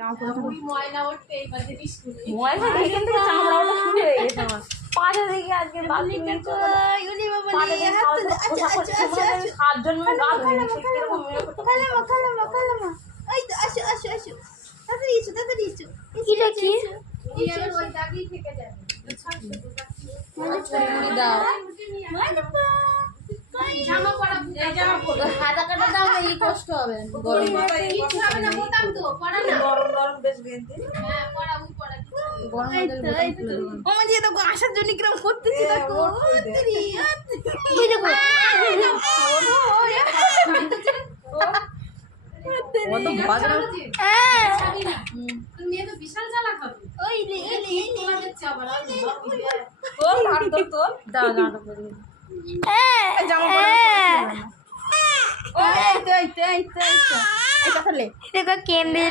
ময়লা উঠতে এবার থেকে স্কুলে ময়লা এখান থেকে চামড়া ওটা শুরু হয়ে গেছে আমার পাটা থেকে আজকে সাতজন মিলে গা ধুয়ে কিরকম ওই দাগই থেকে যাবে জামা পরা জামা পরা হাতা কাটা দাও না এই কষ্ট হবে গরম কিছু হবে না বোতাম তো পরা না গরম গরম বেশ গেন্দি হ্যাঁ পরা ওই পরা গরম ও মানে তো আসার জন্য কিরকম করতেছি দেখো তেরি এই দেখো কত বাজে তুমি এত বিশাল জ্বালা খাবে ওই রে এই তোমাদের চাবল তোর আর তোর দাও দাও করে জামা পরা ও এই তো এই তো এই তো এই তো এই কথা লে দেখো কেন্দ্রে